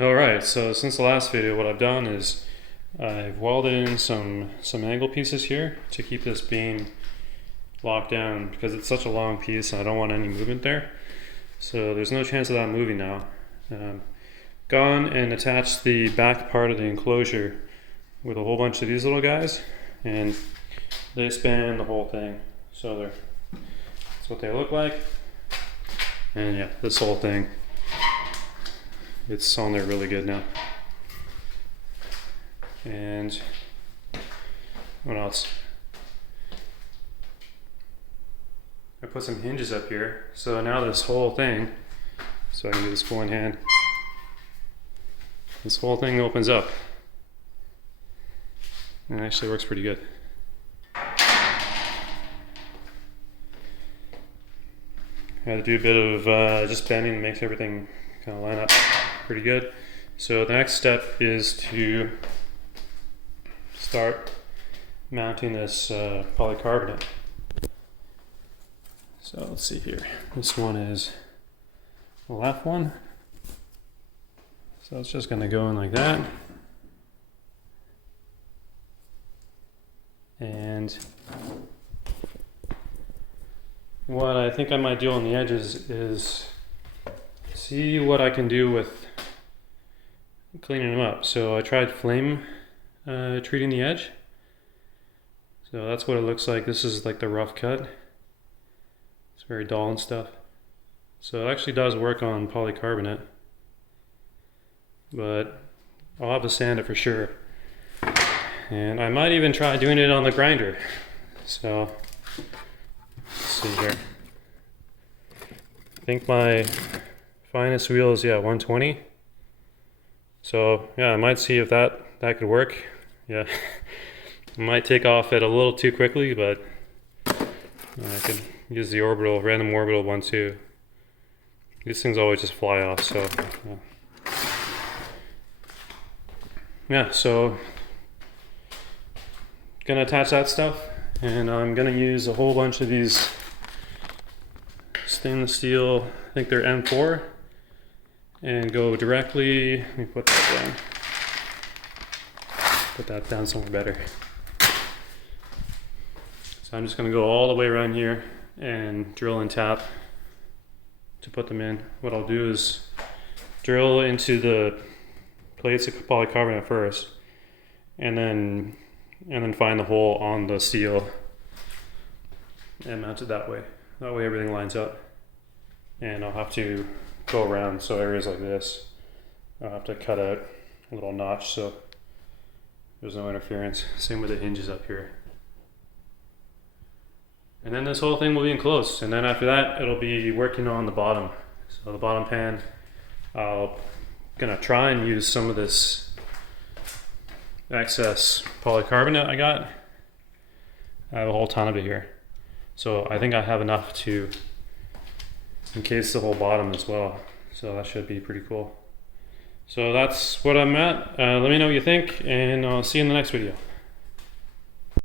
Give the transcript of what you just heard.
Alright, so since the last video, what I've done is I've welded in some angle pieces here to keep this beam locked down because it's such a long piece and I don't want any movement there. So there's no chance of that moving now. Gone and attached the back part of the enclosure with a whole bunch of these little guys, and they span the whole thing. So that's what they look like. And yeah, this whole thing, it's on there really good now. And what else? I put some hinges up here. So now this whole thing, so I can do this full in hand, this whole thing opens up. And it actually works pretty good. I had to do a bit of just bending, makes everything kind of line up pretty good. So the next step is to start mounting this polycarbonate. So let's see here. This one is the left one. So it's just going to go in like that. And what I think I might do on the edges is see what I can do with cleaning them up. So I tried flame treating the edge. So that's what it looks like. This is like the rough cut. It's very dull and stuff. So it actually does work on polycarbonate, but I'll have to sand it for sure. And I might even try doing it on the grinder. So let's see here. I think my finest wheel is 120. So yeah, I might see if that could work. Yeah, I might take off it a little too quickly, but I could use the orbital, random orbital one too. These things always just fly off, so yeah. So gonna attach that stuff, and I'm gonna use a whole bunch of these stainless steel, I think they're M4, and go directly, let me put that down. Put that down somewhere better. So I'm just going to go all the way around here and drill and tap to put them in. What I'll do is drill into the plates of polycarbonate first, and then find the hole on the steel and mount it that way. That way everything lines up. And I'll have to go around, so areas like this, I'll have to cut out a little notch so there's no interference. Same with the hinges up here. And then this whole thing will be enclosed, and then after that it'll be working on the bottom. So the bottom pan, I'm gonna try and use some of this excess polycarbonate I got. I have a whole ton of it here. So I think I have enough to encase the whole bottom as well. So that should be pretty cool. So that's what I'm at. Let me know what you think, and I'll see you in the next video.